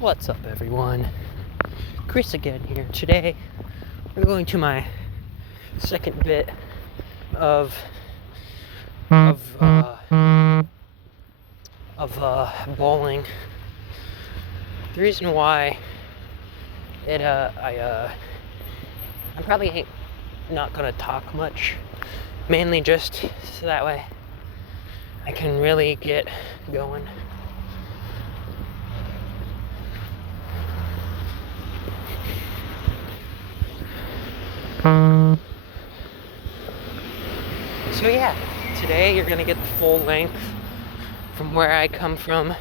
What's up, everyone? Chris again here. Today, we're going to my second bit of bowling. The reason why I'm probably not gonna talk much, mainly just so that way I can really get going. So yeah, today you're gonna get the full length from where I come from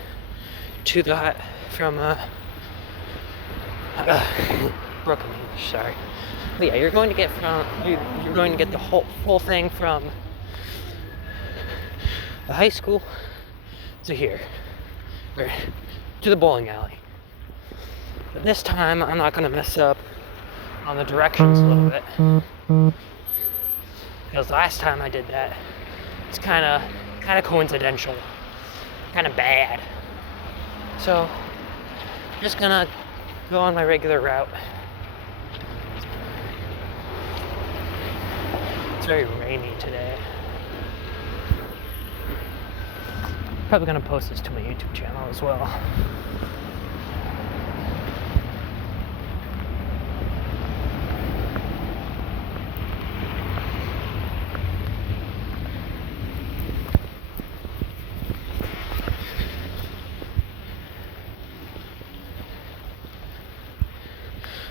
to broken English, sorry. But yeah, you're going to get the whole thing from the high school to here, or to the bowling alley. But this time I'm not gonna mess up on the directions a little bit, because last time I did that, it's kind of coincidental, kind of bad. So just gonna go on my regular route. It's very rainy today. Probably gonna post this to my YouTube channel as well.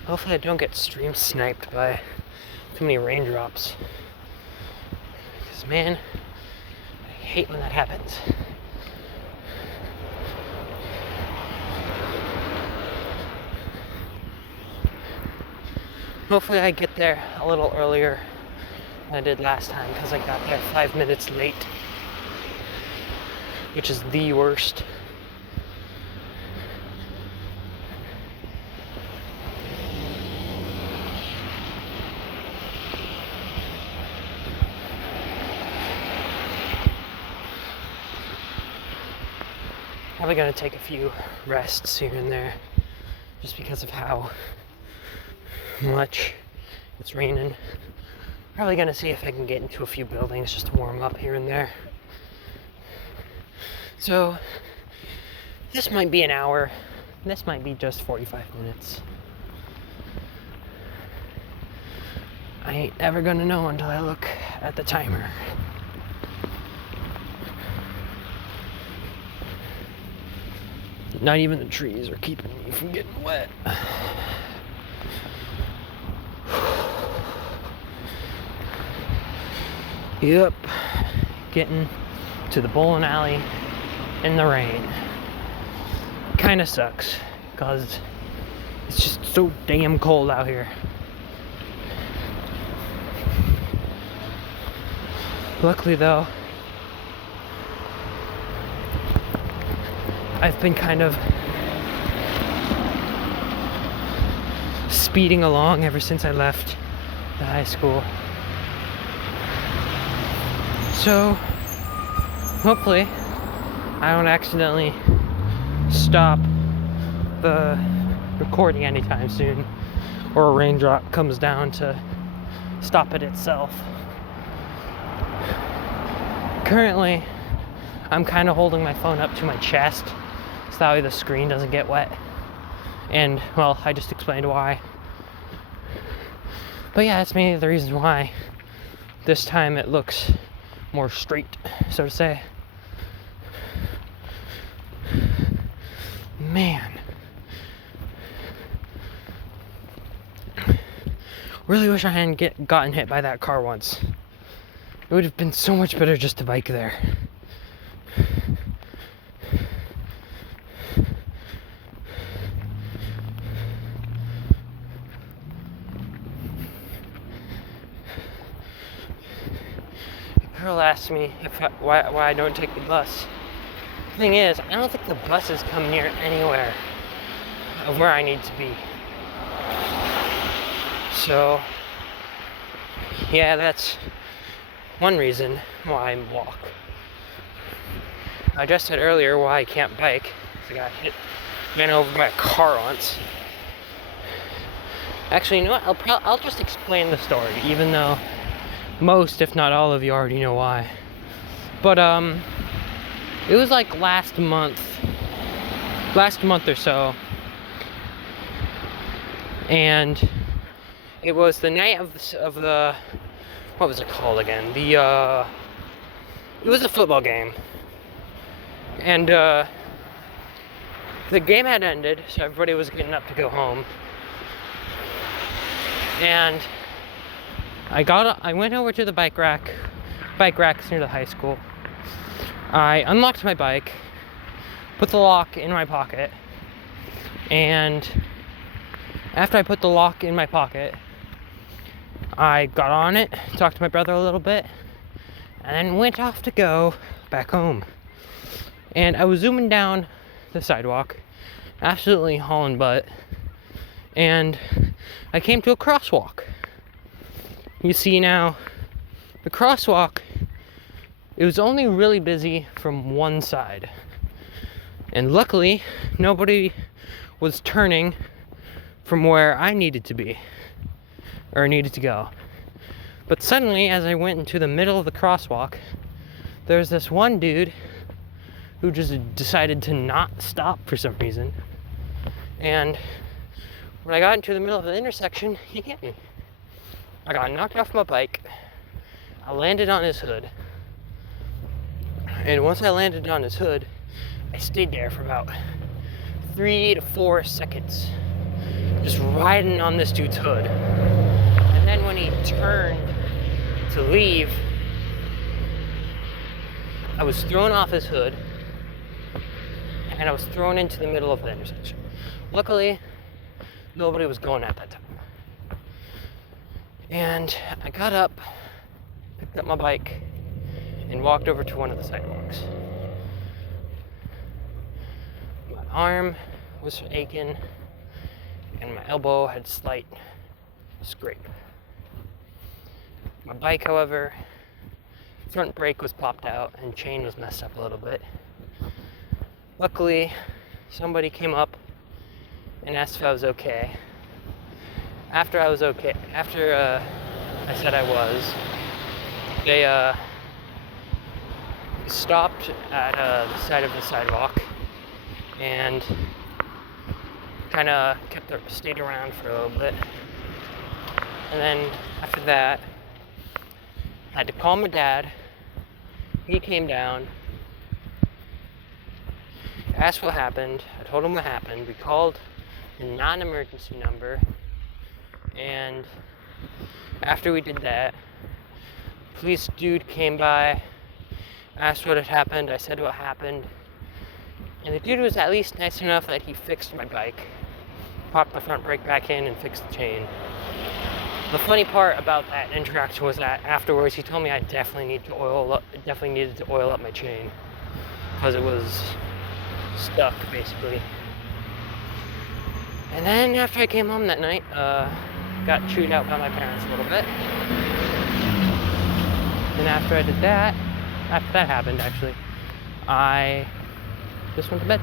Hopefully I don't get stream sniped by too many raindrops. Because man, I hate when that happens. Hopefully I get there a little earlier than I did last time, because I got there 5 minutes late, which is the worst. Probably gonna take a few rests here and there, just because of how much it's raining. Probably gonna see if I can get into a few buildings just to warm up here and there. So this might be an hour, this might be just 45 minutes. I ain't ever gonna know until I look at the timer. Not even the trees are keeping me from getting wet. Yep, getting to the bowling alley in the rain. Kinda sucks, because it's just so damn cold out here. Luckily though, I've been kind of speeding along ever since I left the high school. So, hopefully, I don't accidentally stop the recording anytime soon, or a raindrop comes down to stop it itself. Currently, I'm kind of holding my phone up to my chest, so that way the screen doesn't get wet. And, well, I just explained why. But yeah, that's mainly the reason why this time it looks more straight, so to say. Man. Really wish I hadn't gotten hit by that car once. It would have been so much better just to bike there. Girl asked me why I don't take the bus. The thing is, I don't think the buses come near anywhere of where I need to be. So, yeah, that's one reason why I walk. I just said earlier why I can't bike. I got ran over by a car once. Actually, you know what? I'll just explain the story, even though most, if not all of you already know why. But it was like last month or so, and it was the night of the what was it called again? It was a football game, and the game had ended, so everybody was getting up to go home, and I went over to the bike racks near the high school. I unlocked my bike, put the lock in my pocket, and after I put the lock in my pocket, I got on it, talked to my brother a little bit, and then went off to go back home. And I was zooming down the sidewalk, absolutely hauling butt, and I came to a crosswalk. You see now, the crosswalk, it was only really busy from one side. And luckily, nobody was turning from where I needed to be, or needed to go. But suddenly, as I went into the middle of the crosswalk, there's this one dude who just decided to not stop for some reason. And when I got into the middle of the intersection, he hit me. I got knocked off my bike. I landed on his hood. And once I landed on his hood, I stayed there for about 3 to 4 seconds, just riding on this dude's hood. And then when he turned to leave, I was thrown off his hood, and I was thrown into the middle of the intersection. Luckily, nobody was going at that time. And I got up, picked up my bike, and walked over to one of the sidewalks. My arm was aching, and my elbow had slight scrape. My bike, however, front brake was popped out and chain was messed up a little bit. Luckily, somebody came up and asked if I was okay. After I said I was, they stopped at the side of the sidewalk and kind of stayed around for a little bit. And then after that, I had to call my dad. He came down, asked what happened. I told him what happened. We called the non-emergency number, and after we did that, police dude came by, asked what had happened. I said what happened, and the dude was at least nice enough that he fixed my bike, popped the front brake back in, and fixed the chain. The funny part about that interaction was that afterwards he told me I definitely needed to oil up my chain because it was stuck basically. And then after I came home that night, got chewed out by my parents a little bit. And after that happened actually, I just went to bed.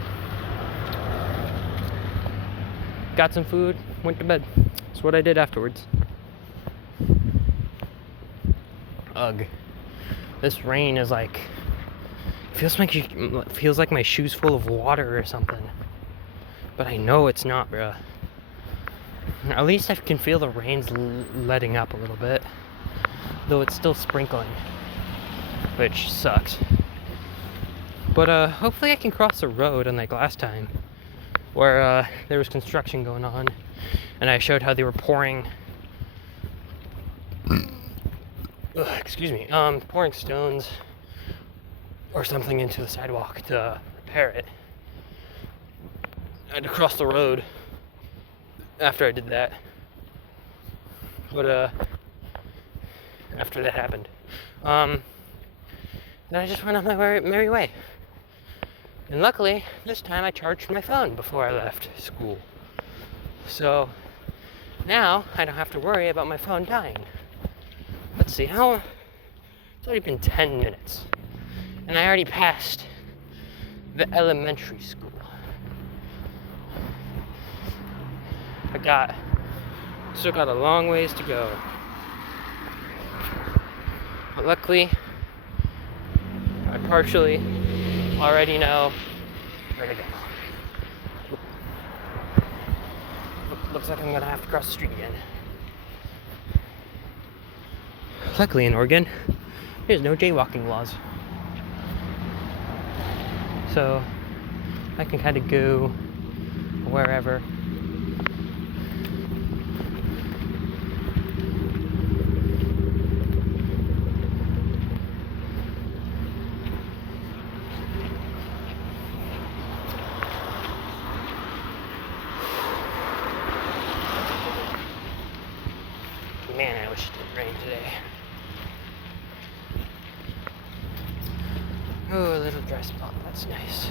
Got some food, went to bed. That's what I did afterwards. Ugh. This rain is like, feels like my shoe's full of water or something. But I know it's not, bruh. At least I can feel the rain's letting up a little bit, though it's still sprinkling, which sucks. But hopefully I can cross the road unlike last time, where there was construction going on, and I showed how they were pouring pouring stones or something into the sidewalk to repair it. I had to cross the road after I did that. But after that happened, then I just went on my merry way. And luckily, this time I charged my phone before I left school. So now I don't have to worry about my phone dying. Let's see, how It's already been 10 minutes. And I already passed the elementary school. Still got a long ways to go. But luckily, I partially already know where to go. Looks like I'm gonna have to cross the street again. Luckily in Oregon, there's no jaywalking laws. So I can kind of go wherever. Man, I wish it didn't rain today. Oh, a little dry spot, that's nice.